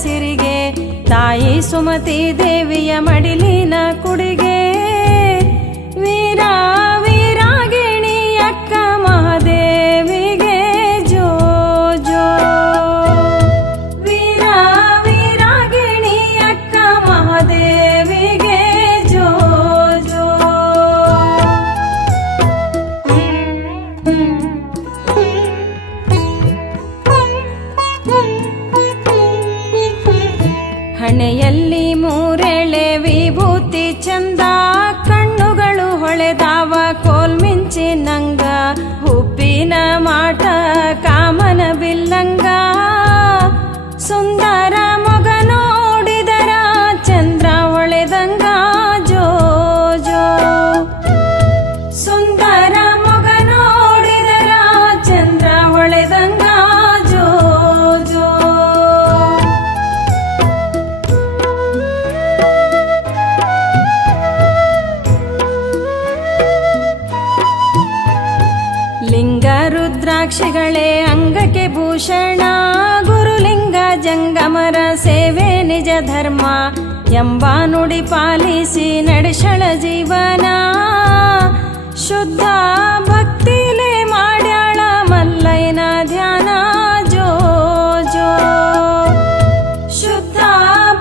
ಸಿರಿಗೆ ತಾಯಿ ಸುಮತಿ ದೇವಿಯ ಮಡಿಲಿನ ಕುಡಿಗೆ ವೀರ ವೀರಾಗಿಣಿ ಅಕ್ಕ ಮಹಾದೇವಿಗೆ ಜೋ ಜೋ ವೀರ ವೀರಾಗಿಣಿ ಅಕ್ಕ ಮಹಾದೇವಿಗೆ ಜೋ ಜೋ ಹಣೆಯಲ್ಲಿ ಮೂರೆಳೆ ವಿಭೂತಿ ಚಂದ ಕಣ್ಣುಗಳು ಹೊಳೆದಾವ ಕೋಲ್ಮಿಂಚಿನಂಗ ಉಪ್ಪಿನ ಮಾಟ ಕಾಮನ ಬಿಲ್ಲಂಗ ಸುಂದರ ಮೊಗ ನೋಡಿದರ ಚಂದ್ರ ಹೊಳೆದಂಗ ಜೋ ಜೋ ಸುಂದರ ಮೊಗ ನೋಡಿದರ ಚಂದ್ರ ಹೊಳೆದಂಗ ಜೋ ಜೋ ಲಿಂಗ ರುದ್ರಾಕ್ಷಿಗಳೇ ಅಂಗಕ್ಕೆ ಭೂಷಣ ಗುರುಲಿಂಗ ಜಂಗಮರ ಸೇವೆ ನಿಜ ಧರ್ಮ ಎಂಬ ನುಡಿ ಪಾಲಿಸಿ ನಡೆಸಳ ಜೀವನ ಶುದ್ಧ ಭಕ್ತಿಲೇ ಮಾಡ್ಯಾಳ ಮಲ್ಲಯ್ಯನ ಧ್ಯಾನ ಜೋ ಜೋ ಶುದ್ಧ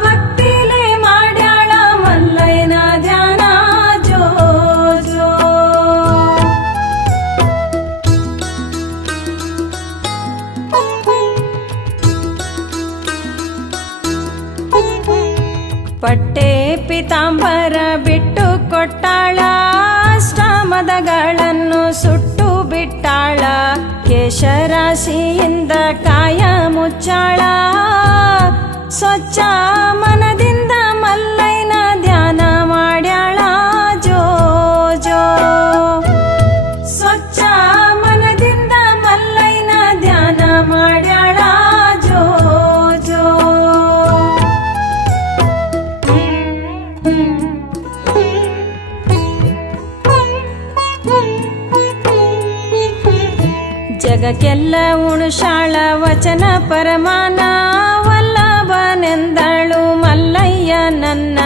ಭಕ್ತಿಲೇ ಮಾಡ್ಯಾಳ ಮಲ್ಲಯ್ಯನ ಧ್ಯಾನ ಜೋ ಜೋ ಪಟ್ಟೆ ಪಿತಾಂಬರ ಬಿಟ್ಟು ಕೊಟ್ಟಾಳ ಅಷ್ಟಾಮದಗಳನ್ನು ಸುಟ್ಟು ಬಿಟ್ಟಾಳ ಕೇಶರಾಶಿಯಿಂದ ಕಾಯ ಮುಚ್ಚಾಳ ಸ್ವಚ್ಛ ಮನದಿಂದ ಮಲ್ಲಯ್ಯನ ಧ್ಯಾನ ಮಾಡ್ಯಾಳ ಜೋ ಜೋ ಸ್ವಚ್ಛ ಮನದಿಂದ ಮಲ್ಲಯ್ಯನ ಧ್ಯಾನ ಮಾಡ್ಯಾಳ ಜೋ ಜೋ ಜಗಕ್ಕೆಲ್ಲ ಉಣುಷಾಳ ವಚನ ಪರಮಾನ ವಲ್ಲಭನೆಂದಳು ಮಲ್ಲಯ್ಯ ನನ್ನ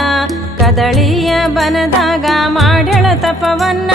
ಕದಳಿಯ ಬನದಾಗ ಮಾಡ್ಯಳ ತಪವನ್ನ